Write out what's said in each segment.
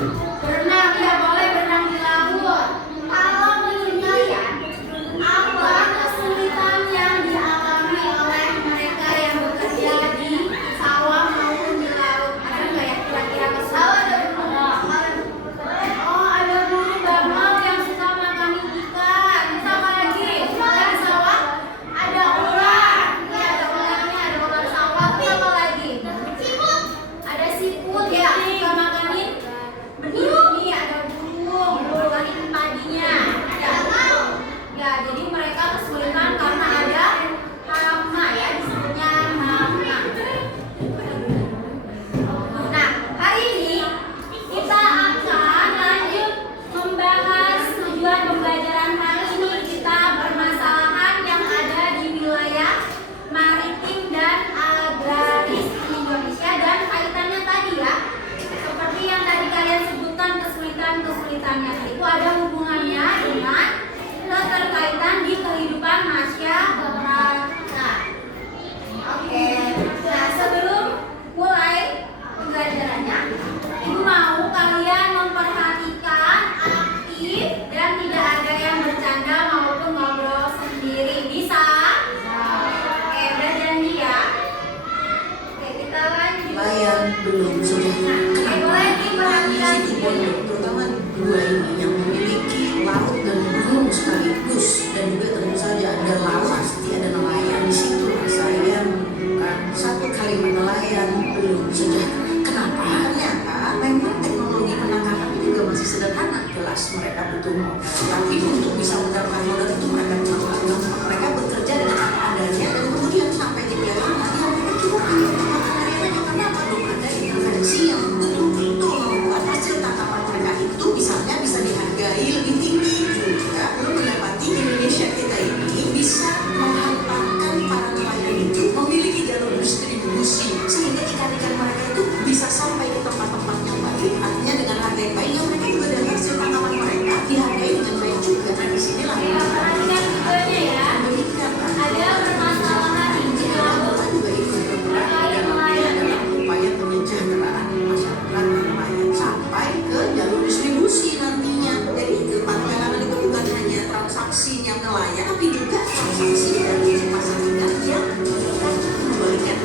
Berenang, ya boleh berenang di laut. Kalau menurut kalian, apa kesulitan yang dialami oleh mereka yang bekerja di sawah maupun di laut? Ada nggak ya kira-kira kesulitan? Oh, ada burung bangau yang suka makan ikan. Terus apa lagi? Kalau di sawah ada ular. Ya, ada ularnya, ada ular sawah. Terus apa lagi? Siput. Ada siput ya, suka makanin benih, ada burung makanin padinya. Ada. Ya, jadi mereka kesulitan karena ada hama ya, disebutnya hama. Nah, hari ini kita akan lanjut membahas tujuan pembelajaran hari ini. Kita permasalahan yang ada di wilayah maritim dan agraris di Indonesia dan kaitannya tadi ya. Seperti yang tadi kalian sebutkan kesulitan-kesulitannya itu ada hubungannya dengan keterkaitan di kehidupan masyarakat. Oke. Nah, sebelum mulai pembelajarannya, Ibu mau kalian memperhatikan aktif dan tidak ada yang bercanda maupun ngobrol sendiri. Bisa? Oke, udah janji ya. Oke, kita lanjut. Nelayan belum sudah Boleh diperhatikan situ pondok, terutama dua ini yang memiliki laut dan gunung sekaligus, dan juga tentu saja ada laut, pasti ada nelayan di situ. Saya bukan satu kalimat nelayan belum sejahtera. Kenapa? Ternyata memang teknologi penangkapan itu juga masih sederhana. Jelas mereka butuh modal, tapi untuk bisa mendapatkan modal itu mereka bekerja dengan apa adanya, dan kemudian sampai di pelayanan dia mereka cuma kenapa belum ada intervensi yang betul-betul membuat hasil tangkapan mereka itu misalnya bisa dihargai lebih tinggi juga. Belum mendapati Indonesia kita ini bisa menghantarkan para nelayan itu memiliki jalur distribusi sehingga ikan-ikan mereka itu bisa sampai ke tempat-tempat yang baik, artinya dengan harga yang baik, yang mereka juga dari hasil tangkapan mereka dihargai dengan baik juga. Nah, di sinilah Ya, perhatikan tujuannya ya. Ada permasalahan di laut juga itu terkait nelayan. adalah upaya penyejahteraan masyarakat nelayan sampai ke jalur distribusi nantinya. Jadi perjalanan itu bukan hanya transaksinya nelayan, tapi juga transaksi dari pasar ikan yang memberikan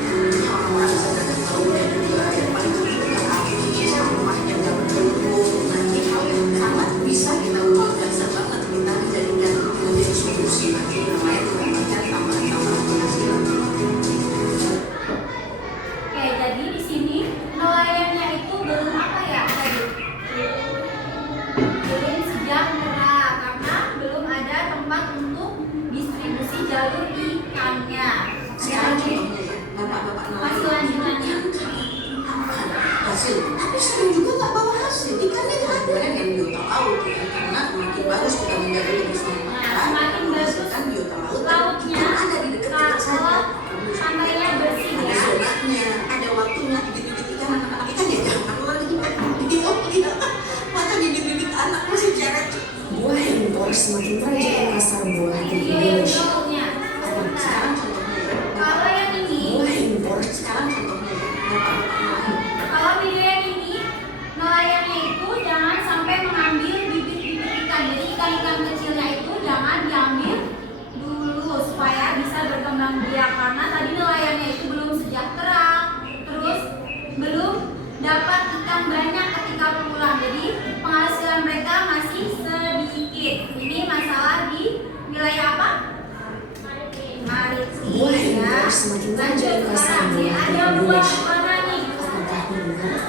orang-orang sedang tahu, dan juga yang paling penting juga habis sampahnya nggak bertumpuk. Nah, ini hal yang sangat bisa kita wujudkan banget kita menjadikan menjadi solusi bagi nelayan mendapatkan tambahan-tambahan penghasilan. Oke, jadi di sini nelayannya itu belum apa ya tadi? Belum sejahtera karena belum ada tempat untuk distribusi jalur ikannya. Sekarang Jadi contohnya ya, bapak-bapak masih nelayan lanjutannya. hasil, tapi sering juga nggak bawa hasil. Ikannya itu ada kan yang biota laut ya, karena makin bagus kita menjaga kebersihan Semakin bagus kan biota laut lautnya, kan ada di dekat-dekat saja. kalau pantainya bersih Ada ya. zonanya, ada waktunya, bibit-bibit ikan anak-anak ikan ya jangan lagi bikin lihat masa bibit-bibit anak masih jarak. Buah impor semakin terjadi pasar buah di Iya, Indonesia. betul. Sekarang contohnya ya, Kalau yang ini, Buah impor sekarang contohnya ya, bapak-bapak nelayan. kalau video yang ini, nelayannya itu jangan sampai mengambil bibit-bibit ikan. Jadi ikan-ikan kecilnya itu jangan diambil dulu supaya bisa berkembang biak, karena tadi nelayannya itu belum sejahtera, terus belum dapat ikan banyak ketika pulang. Jadi penghasilan mereka masih sedikit. Ini masalah di wilayah apa? Maritim. Buah Ya. impor semakin terjadi Lanjut pasar sekarang. buah di Ada buah Indonesia. mana nih? Apakah benar?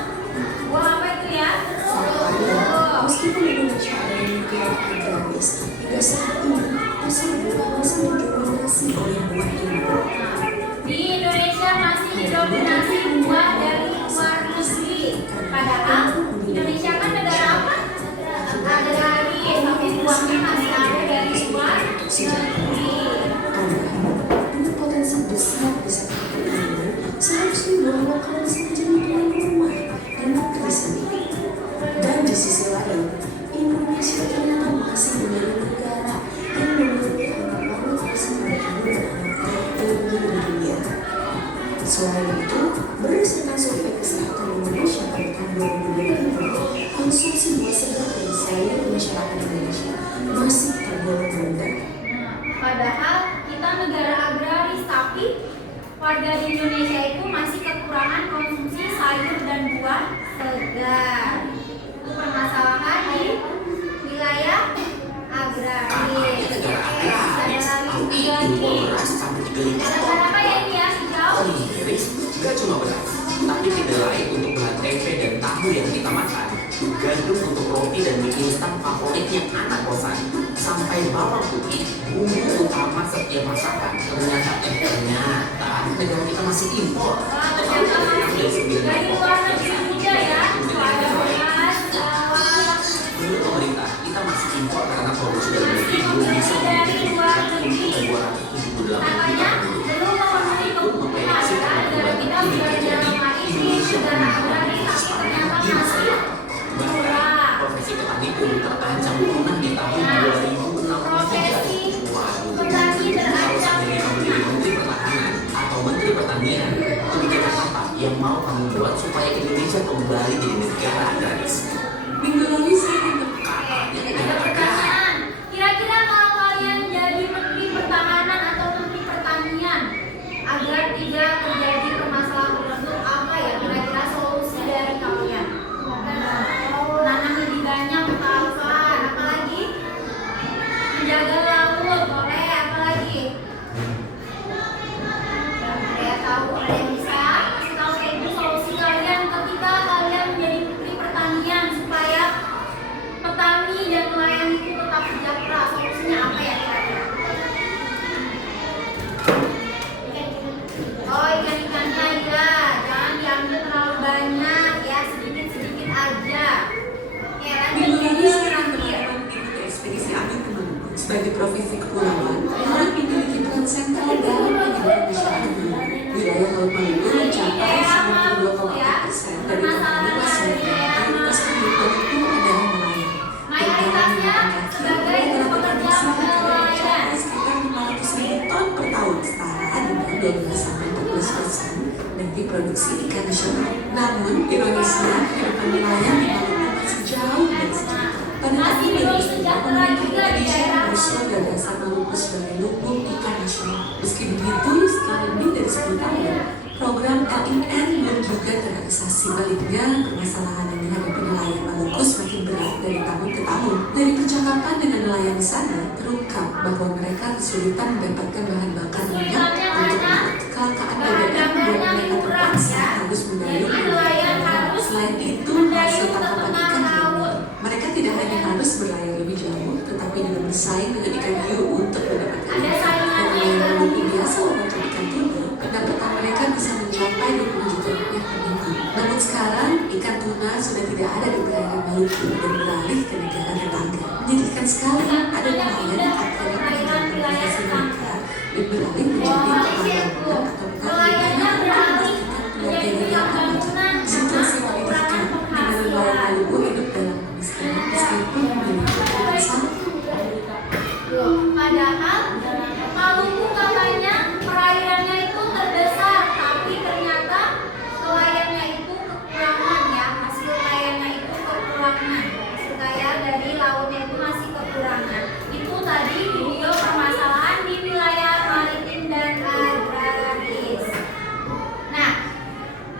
Buah apa itu ya? Faktanya, meskipun Indonesia adalah negara agraris, hingga saat ini pasar buah masih didominasi oleh buah impor. Di Indonesia masih didominasi buah dari luar negeri. konsumsi buah segar dan sayur di masyarakat Indonesia masih tergolong rendah. Padahal kita negara agraris, tapi warga di Indonesia itu masih kekurangan konsumsi sayur dan buah segar. Itu permasalahan di wilayah agraris. Tapi impor beras sampai 3 Ada apa ya ini ya, hijau? Iris juga cuma beras, tapi kedelai untuk bahan tempe dan tahu yang kita makan, gandum untuk roti dan mie instan favoritnya anak kosan, sampai bawang putih, bumbu utama setiap masakan. Ternyata negara kita masih impor. Ternyata masih dari luar negeri juga ya. Ada beras, bawang. Menurut pemerintah, kita masih impor karena produksi dalam negeri belum bisa Dari luar negeri. mencukupi 278 Katanya belum memenuhi kebutuhan ya. Negara kita sudah dalam hal ini negara agraris, tapi ternyata masih kurang. Profesi petani pun terancam punah di tahun 2063. Profesi Waduh, petani kalau terancam seandainya kamu jadi menteri pertahanan atau menteri pertanian, kebijakan apa yang mau kamu buat supaya Indonesia kembali jadi negara agraris? Minggu lalu saya Katanya Ada negara agraris. pertanyaan. Kira-kira kalau kalian jadi menteri pertahanan atau menteri pertanian agar tidak terjadi permasalahan tertentu, apa ya kira-kira solusi dari kalian? Nanam lebih banyak kawan, apalagi menjaga laut, boleh apalagi? Ada yang tahu, ada yang bisa kasih tahu itu solusi kalian ketika kalian menjadi menteri pertanian supaya petani dan nelayan itu tetap sejahtera. Solusinya apa ya kira-kira? Oh, ikan-ikannya ya, jangan diambil terlalu banyak ya, sedikit-sedikit aja. Ya, lanjut Minggu lalu video saya terakhir. mengikuti ekspedisi Amin ke Maluku sebagai provinsi kepulauan yang memiliki peran sentral dalam penyelenggaraan masyarakat Maluku. Wilayah Laut Maluku mencapai 92,4% dari total luas sementara mayoritas penduduk Maluku adalah nelayan. Mayoritasnya sebagai pekerja nelayan. Sekitar 500.000 ton per tahun, setara dengan 12-14% dari produksi ikan nasional. Namun, ironisnya, kehidupan nelayan di Maluku masih jauh dari sejahtera. Pada tahun 2010, pemerintah Indonesia mengusung gagasan Maluku sebagai lumbung ikan nasional. Meski begitu, setelah lebih dari 10 tahun, program LIN belum juga terrealisasi. Baliknya, permasalahan yang dihadapi nelayan Maluku semakin berat dari tahun ke tahun. Dari percakapan dengan nelayan di sana, terungkap bahwa mereka kesulitan mendapatkan bahan bakar minyak untuk laut. Kelangkaan BBM membuat mereka terpaksa harus mendayung ke nelayan. Selain itu, hasil tangkapan ikan juga. Mereka tidak hanya harus berlayar lebih jauh, tetapi juga bersaing dengan ikan hiu untuk mendapatkan Ada ikan. saingannya Nelayan ikan Maluku hiu. biasa menangkap ikan tuna, pendapatan mereka bisa mencapai 20 juta rupiah per minggu. Namun sekarang, ikan tuna sudah tidak ada di perairan Maluku dan beralih ke negara tetangga. Menyedihkan sekali, ada nelayan yang akhirnya meninggalkan profesi mereka dan beralih menjadi tukang bangunan atau petani Nelayannya yang beralih memastikan menjadi keluarganya tukang aman. bangunan Situasi karena menyedihkan, kekurangan di mana nelayan penghasilan. Maluku hidup dalam kemiskinan meskipun memiliki peran sangat. Padahal Maluku katanya perairannya itu terbesar, tapi ternyata nelayannya itu kekurangan ya, hasil nelayannya itu kekurangan, hasil kaya dari lautnya itu masih kekurangan. Itu tadi video permasalahan di wilayah maritim dan agraris. Nah,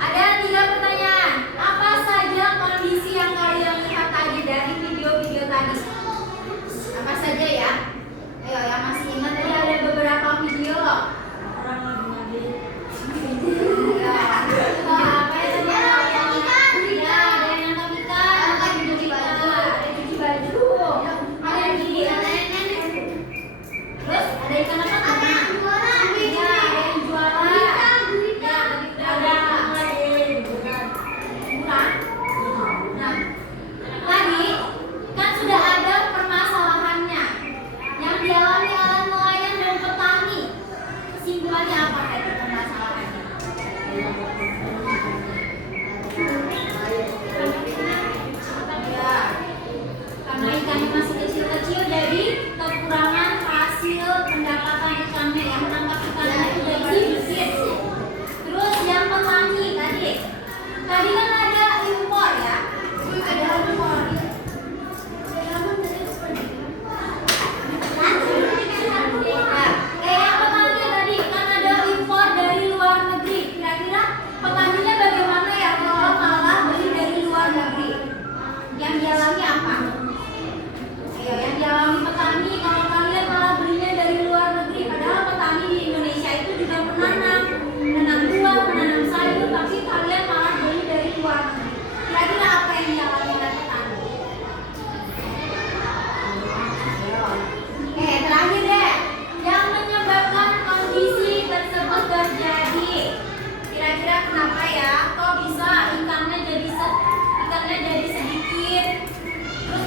ada 3 pertanyaan. Apa saja kondisi yang kalian lihat tadi dari video-video tadi? Apa saja ya? Ayo yang masih ingat tadi ada beberapa video loh. Ya, apa ya tadi yang ya, ada yang nangkap ikan, ada yang cuci baju, ada yang cuci baju. dialami apa? Ayo, yang dialami petani kalau kalian malah belinya dari luar negeri, padahal petani di Indonesia itu juga menanam buah, menanam sayur, tapi kalian malah beli dari luar negeri. Kira-kira apa yang dialami oleh petani? Terakhir deh, yang menyebabkan kondisi tersebut terjadi. Kira-kira kenapa ya? Kok bisa ikannya jadi sedikit? Terus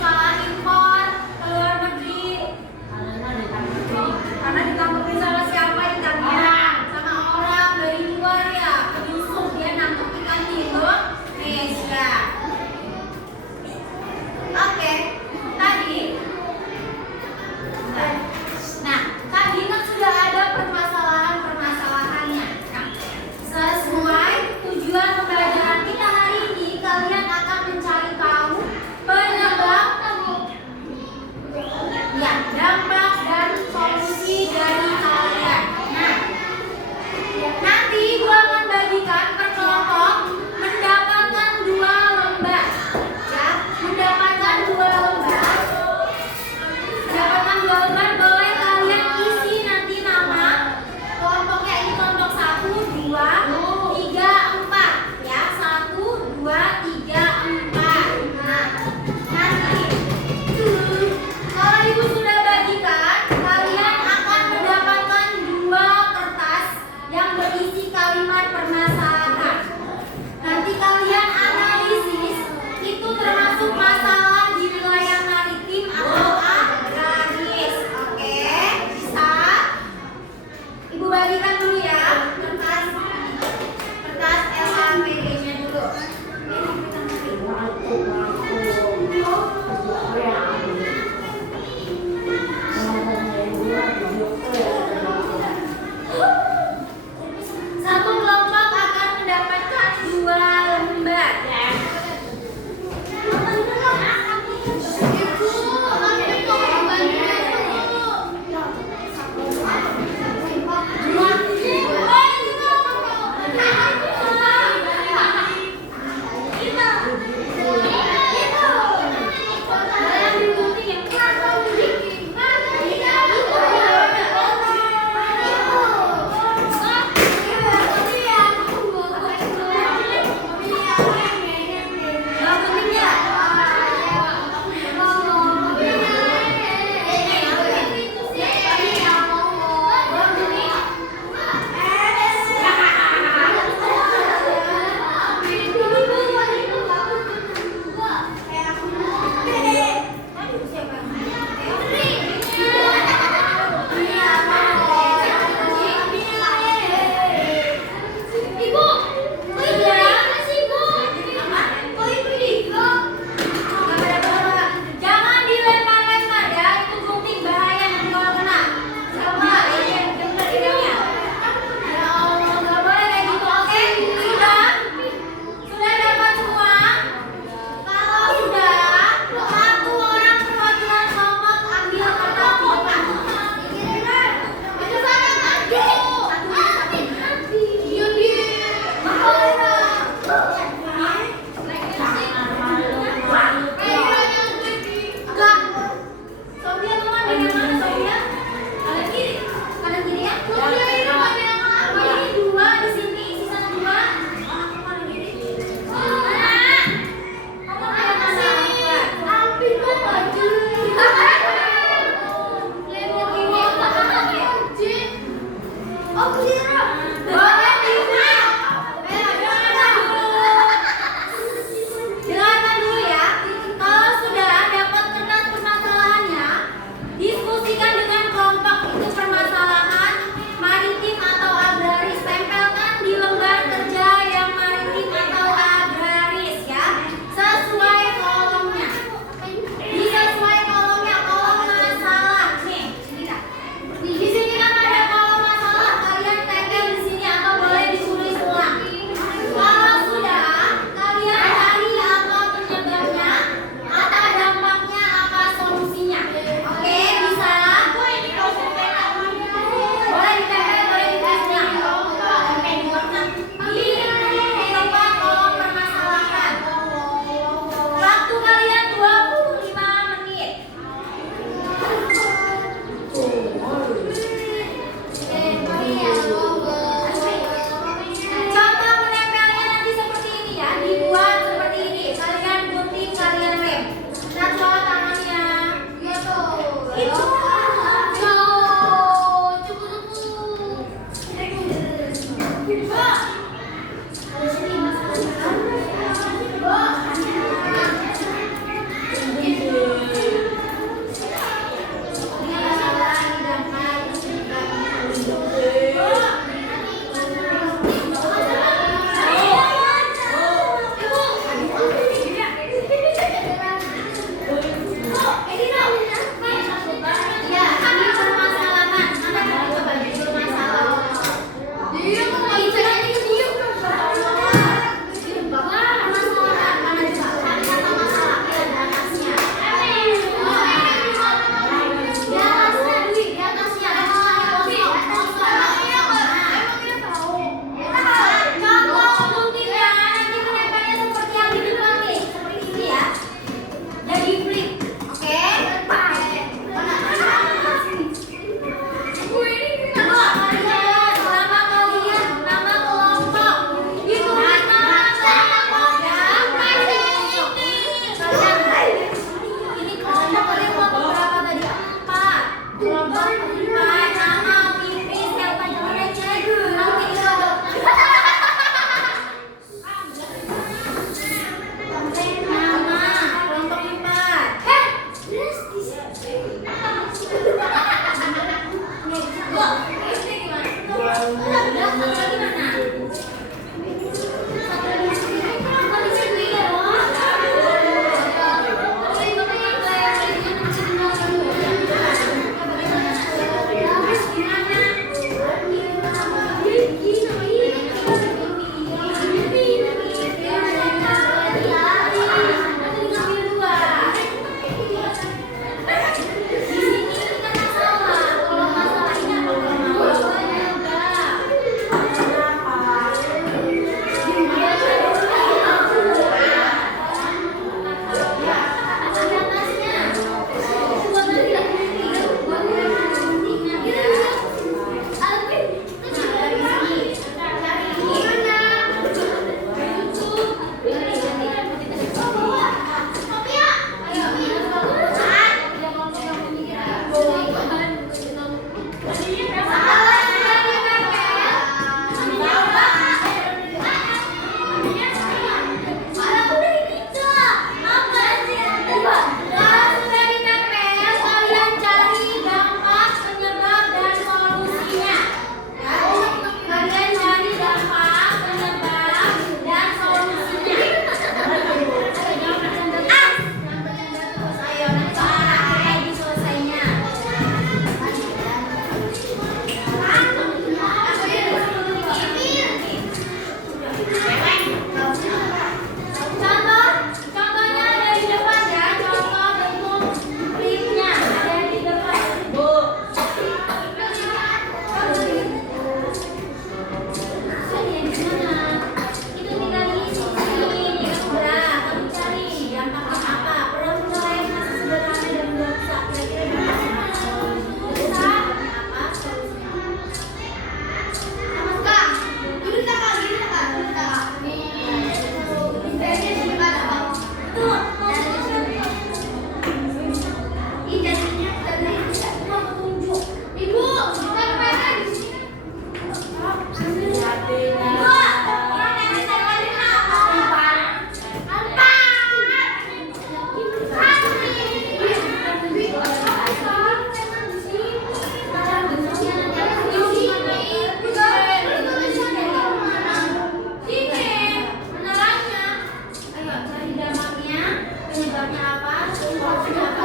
Kenapa? Kenapa?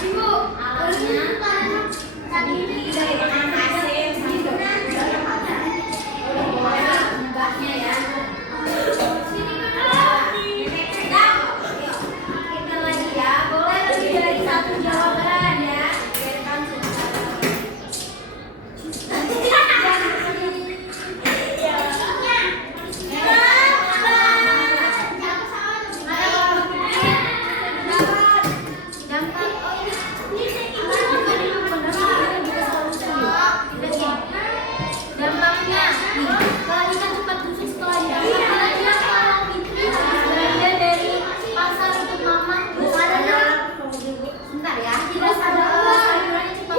Ibu, alatnya tadi dari AC gitu. Mbaknya ya. Kita lagi ya, boleh lebih dari satu jawaban ya. Biarkan dampaknya kalau kita cepat busuk setelah didampaknya kalau Fitri habis belanja dari pasar untuk mama sebentar ya tidak ada sayurannya cepat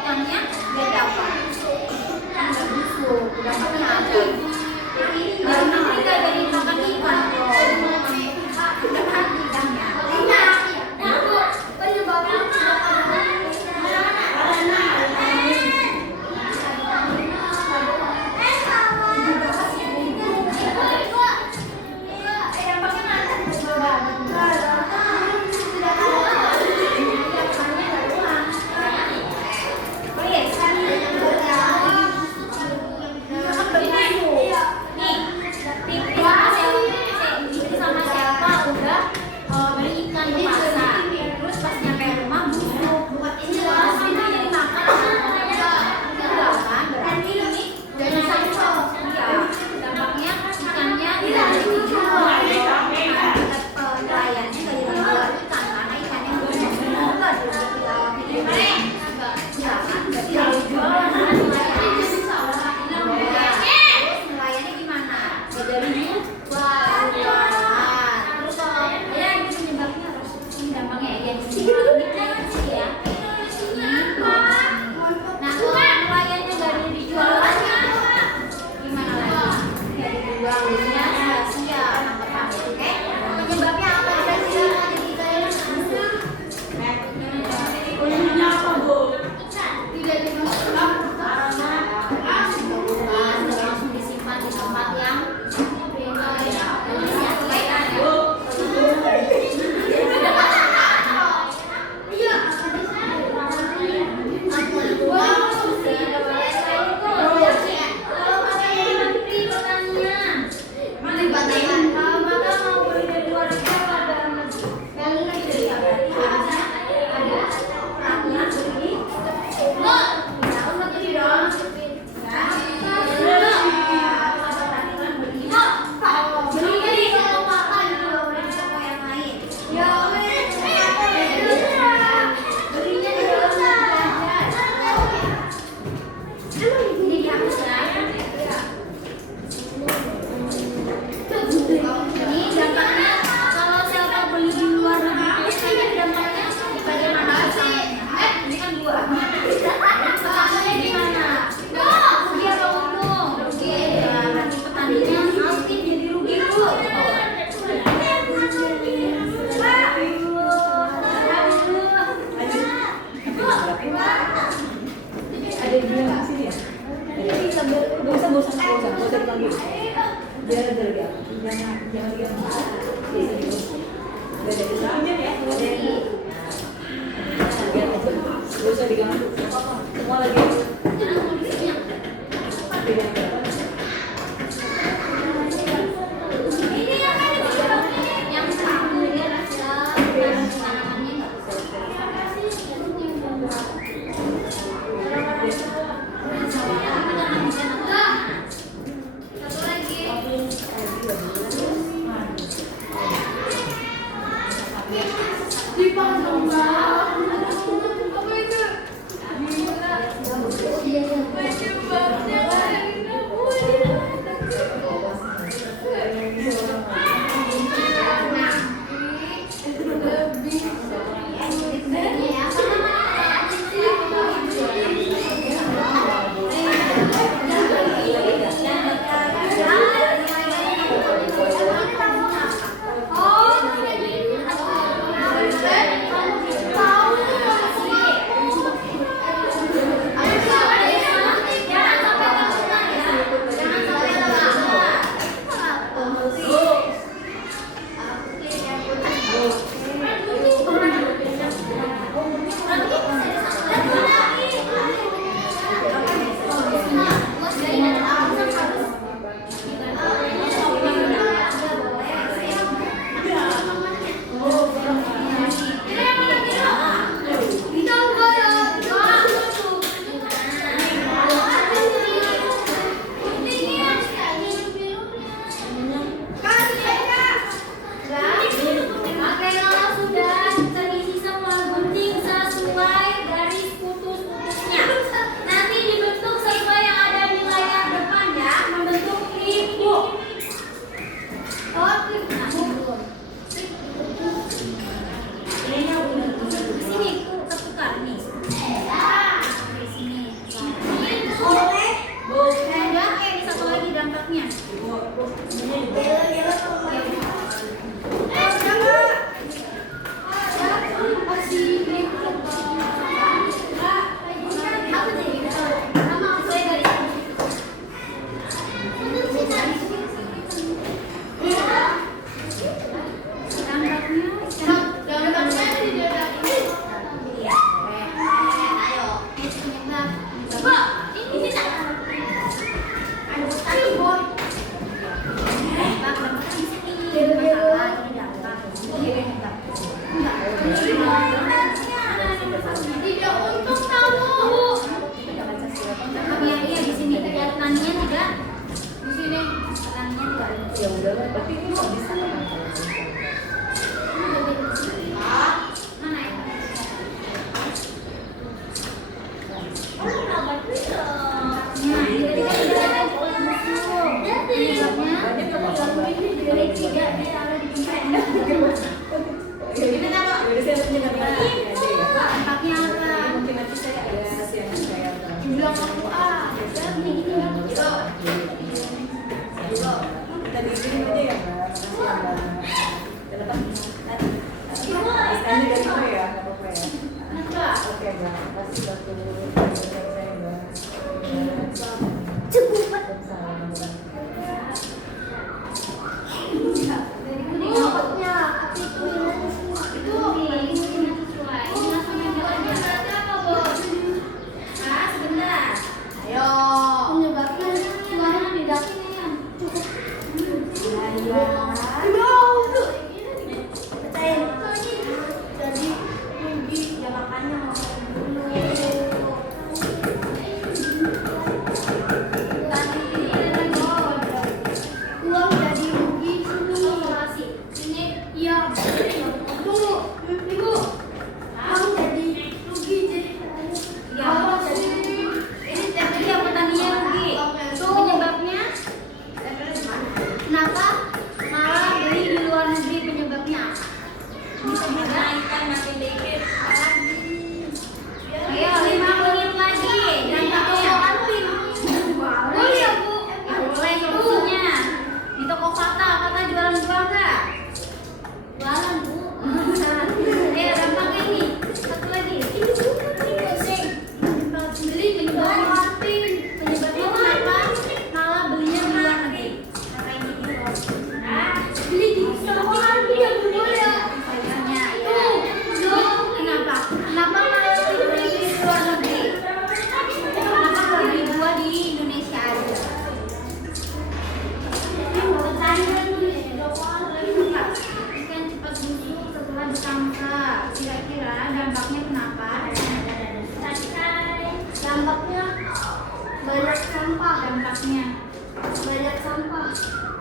ikannya biar dapat nggak busuk dampaknya ada jadi baru nanti nggak jadi makan ikan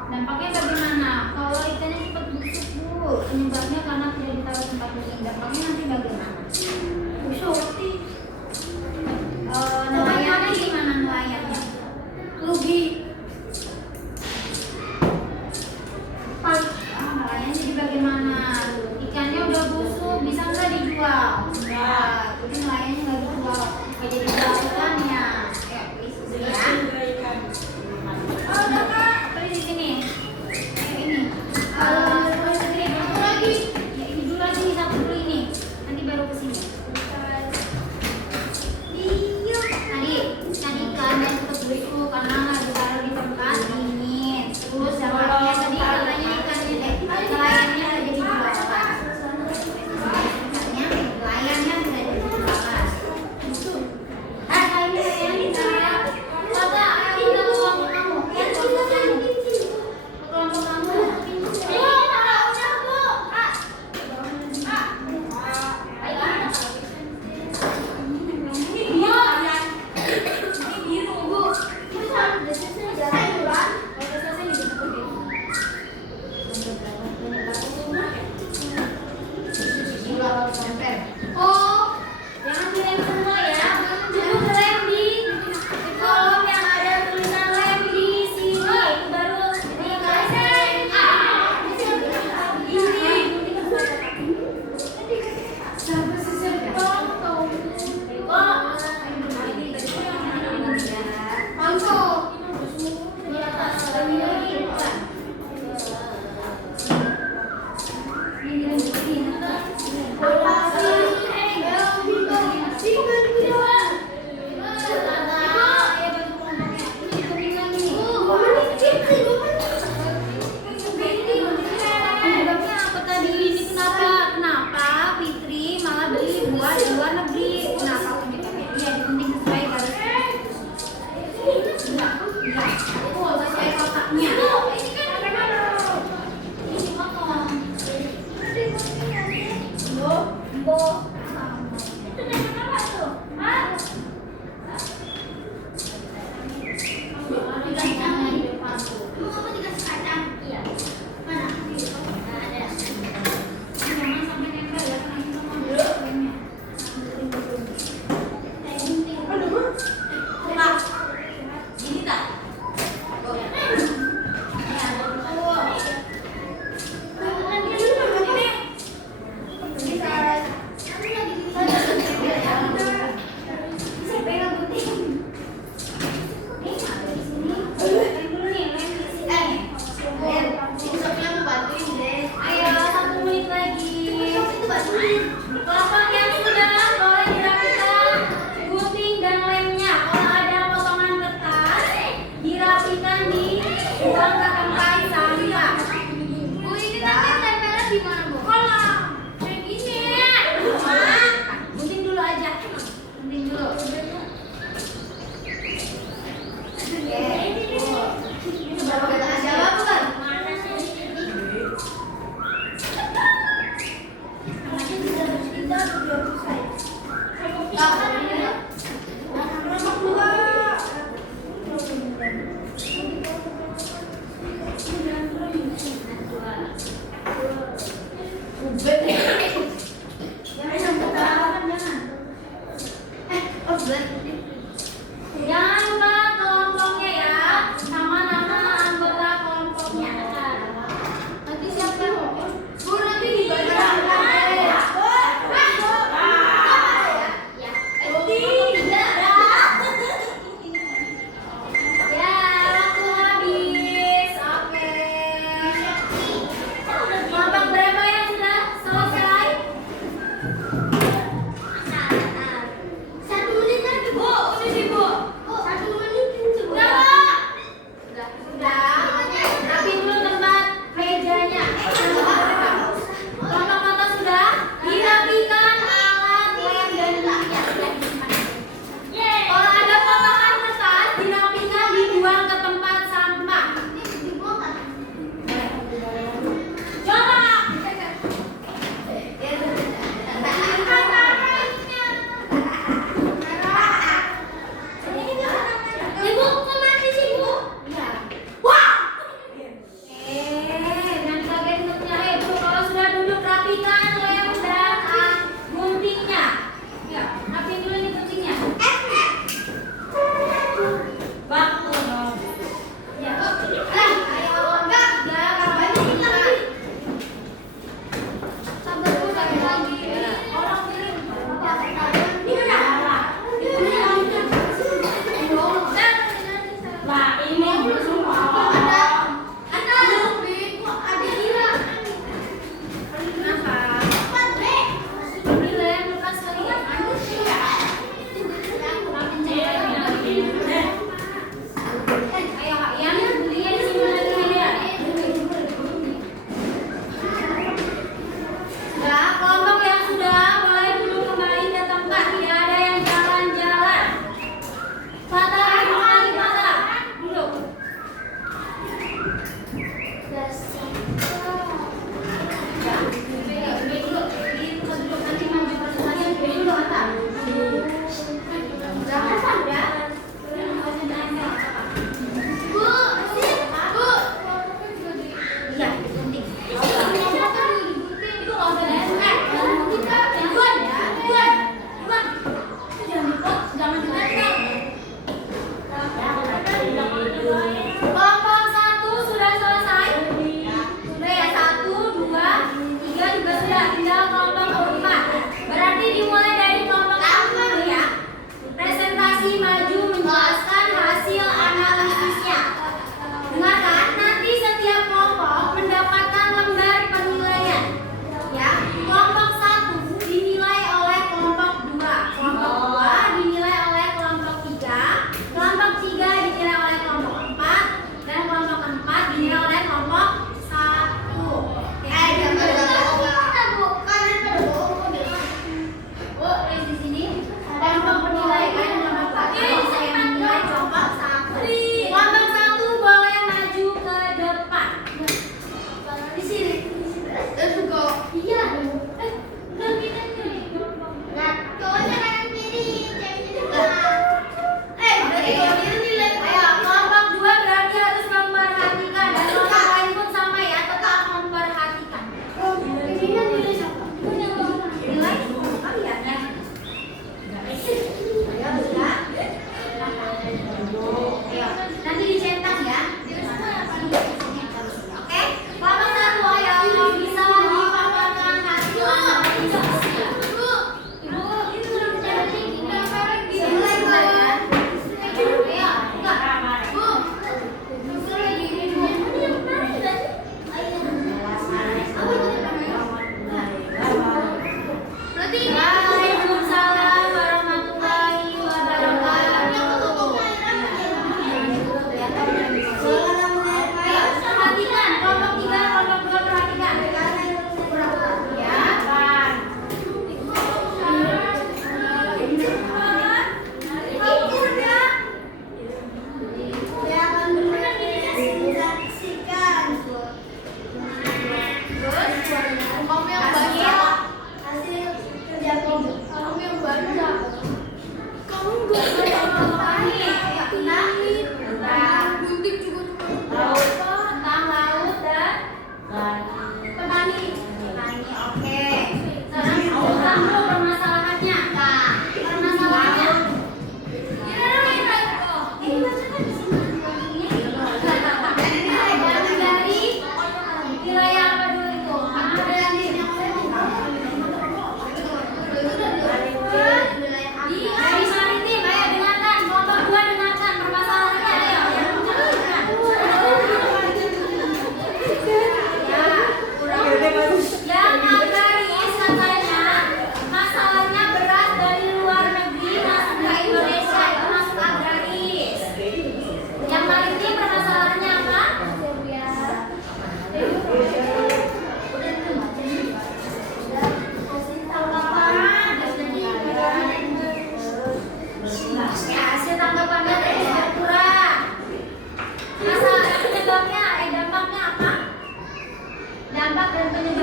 Dampaknya bagaimana? Kalau ikannya cepat busuk, Bu, penyebabnya karena tidak ditaruh tempat dingin. Dampaknya nanti bagaimana? Busuk. Nelayannya gimana nelayannya? Rugi. Nelayannya jadi bagaimana? Ikannya udah busuk, bisa nggak dijual? Enggak. Jadi nelayannya nggak dijual. Nggak jadi jualan ya. Ya, please ya. Apa di sini? Ini. Satu lagi. Ya ini dulu lagi, satu dulu ini. Nanti baru ke sini. Tadi ikannya tetap busuk karena nggak ditaruh di tempat dingin. Terus dampaknya tadi katanya ikannya nelayannya nggak jadi jualan. Ikannya nelayannya nggak jadi jualan. Ini saya. Kata ayo kita ke kelompok kamu. Ya, kelompok kamu. Kelompok kamu. Udah, Bu. Oh, jangan dilem semua ya. Dulu lem di kolom yang ada tulisan lem di sini. Itu baru dikasih. Penyebabnya apa tadi? Ini kenapa Fitri malah beli buah di luar negeri? Kenapa penyebabnya? Iya, digunting sesuai garis. Enggak. Oh, sesuai kotaknya. Ini potong. Bo. Itu dari apa tuh? Hah? Kacangnya di depan tuh. Kamu dikasih kacang? Iya. Mana? Nggak ada. Jangan sampai nempel ya, karena kita mau dulu. gimana bu? Kalau kayak gini. Mak, gunting dulu aja. Gunting dulu. Oke. Ada apa bukan?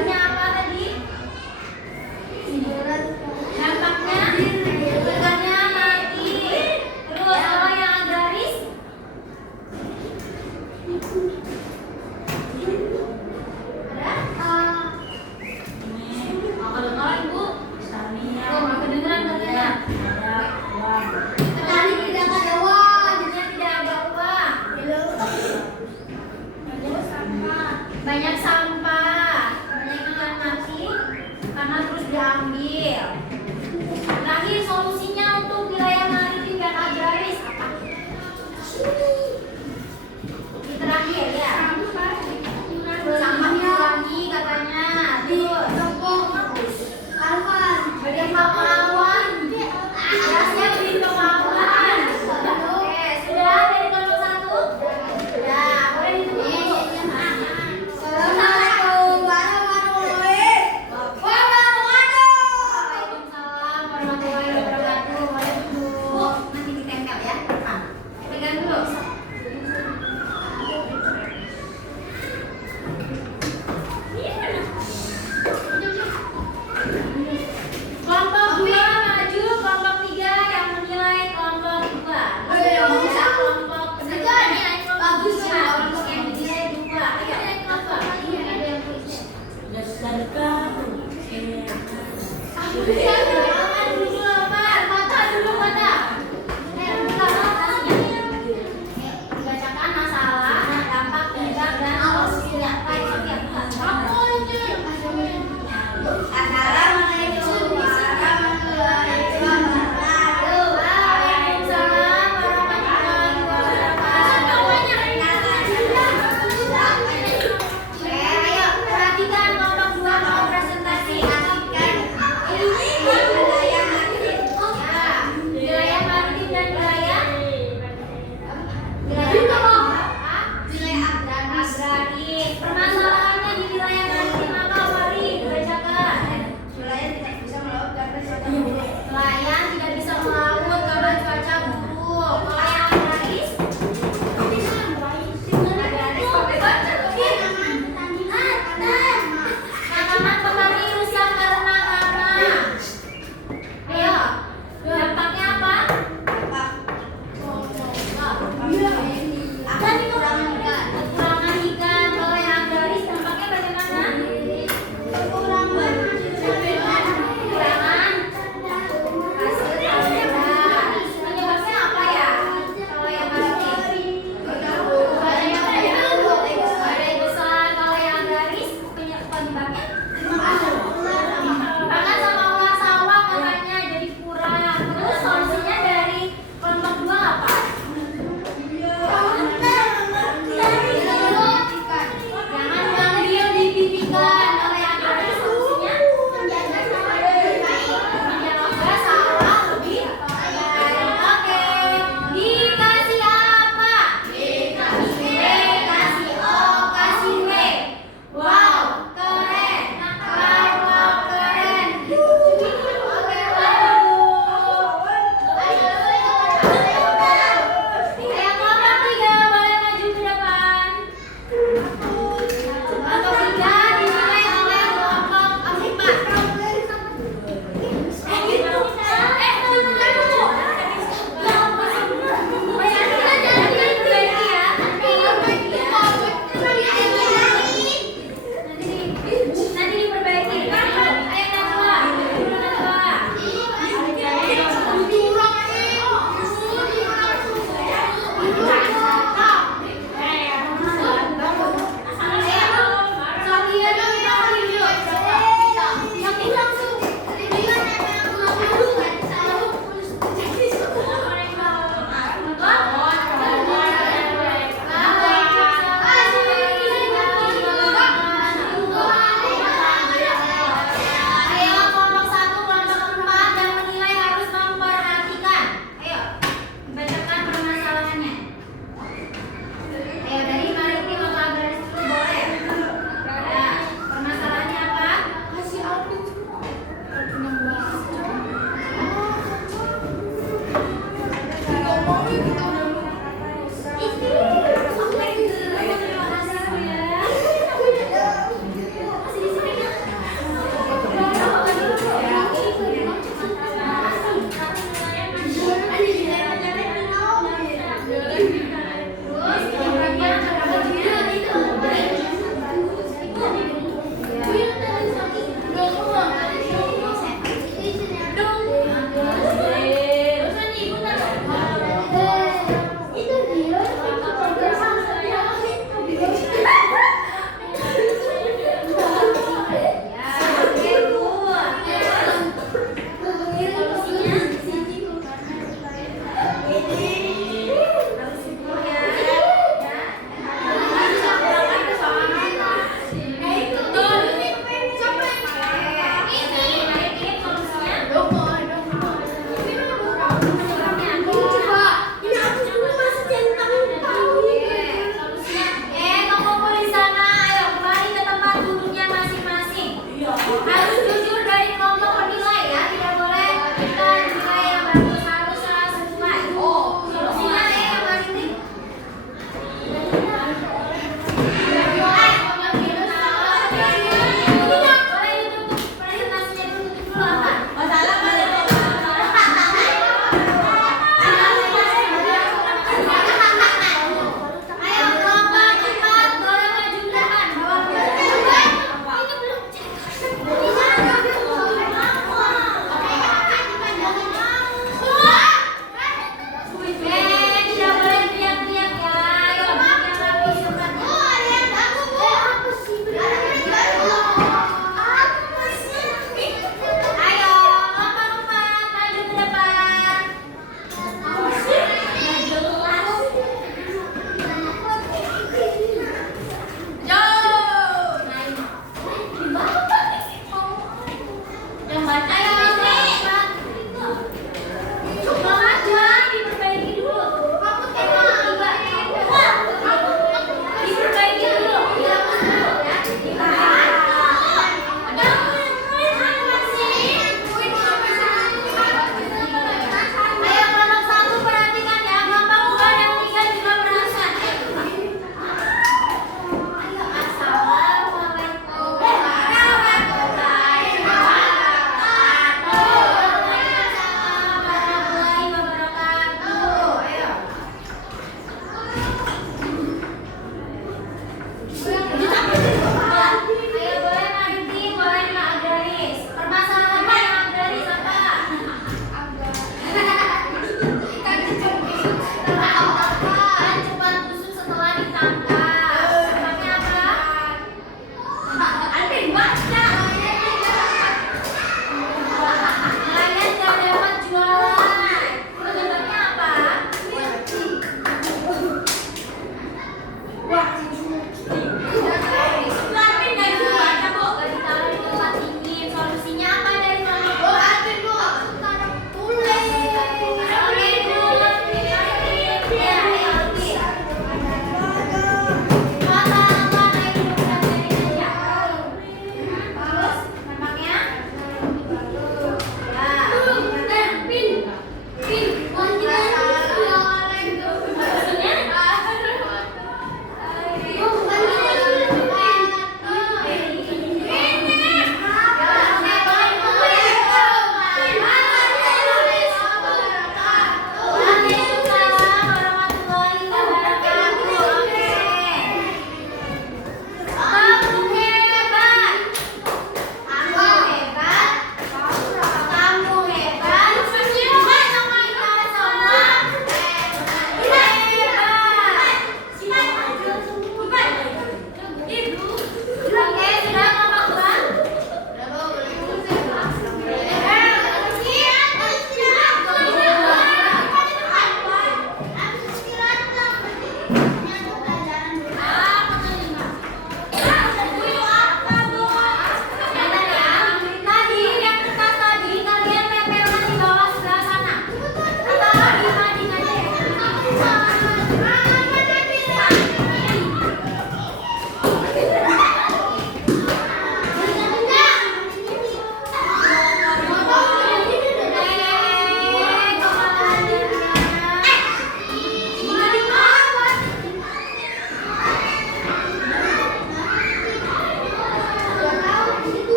Dampaknya apa tadi? Dampaknya ikannya mati. Terus kalau yang agraris? Ada? Kedengeran Bu? Nggak kedengeran katanya. Petani tidak ada uang. Tidak ada uang. Banyak sampah. Banyak ikan mati karena terus diambil. Terakhir solusinya untuk wilayah maritim dan agraris apa? Ini terakhir ya. Sampah dikurangi katanya. Terus beri pahlawan. Jasnya beri pahlawan. Oke, sudah dari kelompok 1? Sudah, boleh ditunggu. Assalamualaikum warahmatullahi wabarakatuh. Waalaikumsalam warahmatullahi wabarakatuh. Boleh duduk. Nanti ditempel ya. Pegang dulu. Kelompok 2 maju, kelompok 3 yang menilai kelompok 2. Kelompok ketiga bagus ya, kelompok yang dinilai 2. Ayo, apa? Iya, ada yang tulis. Aman dulu, Pak. Mata dulu, mata. Dibacakan masalah, dampak, tindak, dan solusinya. Assalamualaikum warahmatullahi wabarakatuh. Waalaikumsalam warahmatullahi wabarakatuh. Ayo, perhatikan kelompok 2 mau presentasi. Wilayah maritim. Ya, wilayah maritim dan wilayah agraris. Permasalahannya di wilayah maritim apa, Fari? Bacakan. Nelayan tidak bisa melaut karena cuaca buruk. Kalau yang agraris? Tanaman petani rusak karena hama. Ayo, dampaknya apa? Kekurangan ikan. Kalau yang agraris dampaknya bagaimana? Kekurangan hasil tanaman. Penyebabnya apa ya? Kalau yang maritim badai besar. Kalau yang agraris penyebabnya makan sama ular sawah makanya jadi kurang. Terus solusinya dari kelompok 2 apa? Jangan manggil dipipihkan. Kalau yang agraris solusinya menjaga sawah lebih baik. Oke, dikasih apa? Kasih O, kasih W. Wow, keren. Wow, keren. Harus jujur dari kelompok penilai ya, tidak boleh kita nilai yang bagus, harus sesuai. Solusinya yang mana ini? Boleh ditutup presentasinya, ditutup dulu apa? Ayo kelompok 4 boleh maju ke depan. Bawa ini belum.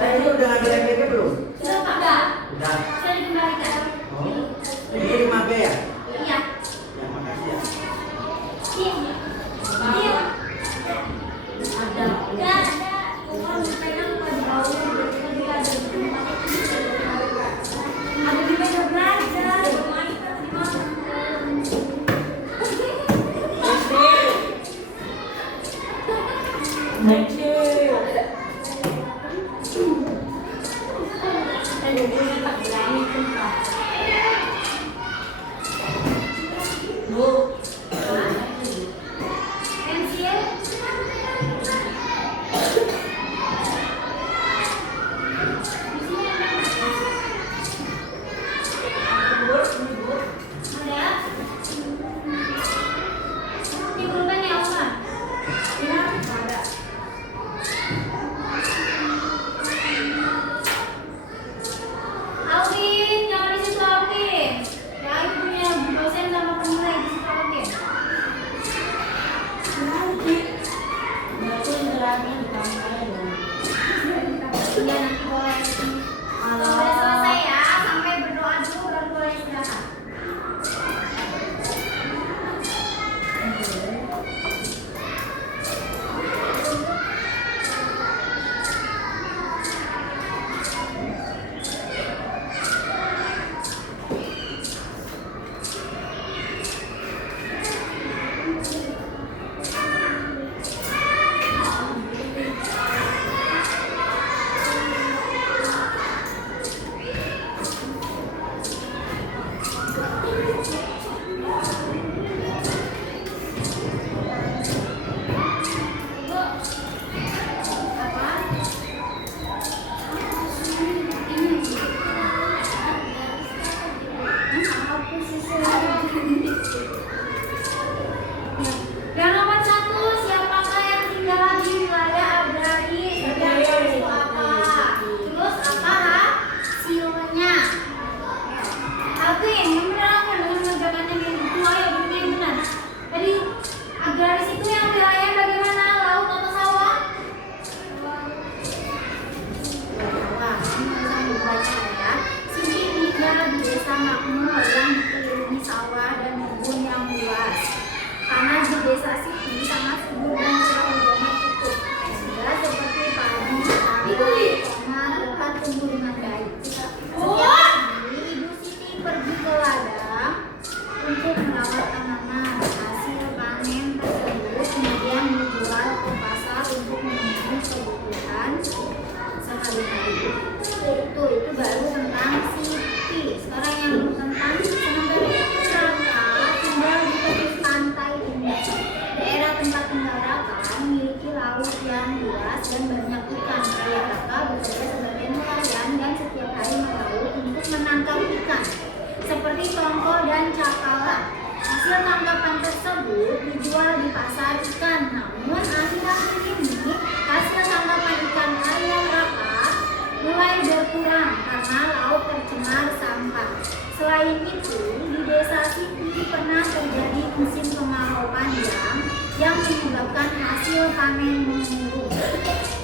Ini udah ngambil MPK belum? Sudah Pak? Udah. Udah. Sudah dikembalikan. Oh. Ini 5B ya? Iya. Ya, makasih ya. Iya. Iya. Ada. Enggak ada. Bukan pegang bukan bau. Ada di meja belajar. Bermain kan di mana? Pensil. Ada? Di pulpen ya, Oma? Iya, ada. Alvin, jangan di situ Alvin. Ya, itu punya dosen sama penilai di situ Alvin. Iya, nanti boleh. Kalau udah selesai ya, sampai berdoa dulu baru boleh istirahat. Yang nomor 1, siapakah yang tinggal di wilayah agraris? Itu apa? Terus apa hasilnya? Alvin, yang benar apa dengan mengerjakannya yang itu? Ayo begini yang benar. Tadi agraris itu yang wilayah bagaimana? Laut atau sawah? Sawah. Ini bisa membaca ya. Siti tinggal di desa makmur yang dikelilingi sawah dan kebun yang luas. Tanah di desa Siti sangat subur dan curah hujannya cukup, sehingga seperti padi, sawi, tomat dapat tumbuh dengan baik. Setiap hari Ibu Siti pergi ke ladang untuk merawat tanaman. Hasil panen tersebut kemudian dijual ke pasar untuk memenuhi kebutuhan sehari-hari. Itu baru tentang Siti. Sekarang yang tentang sementara Raka tinggal di tepi pantai ini. Daerah tempat tinggal Raka memiliki laut yang luas dan banyak ikan. Ayah Raka bekerja sebagai nelayan dan setiap hari melaut untuk menangkap ikan seperti tongkol dan cakalang. Hasil tangkapan tersebut dijual di pasar ikan. Namun akhir-akhir ini hasil tangkapan ikan ayah Raka mulai berkurang karena laut tercemar sampah. Selain itu, di desa Siti pernah terjadi musim kemarau panjang yang menyebabkan hasil panen menurun.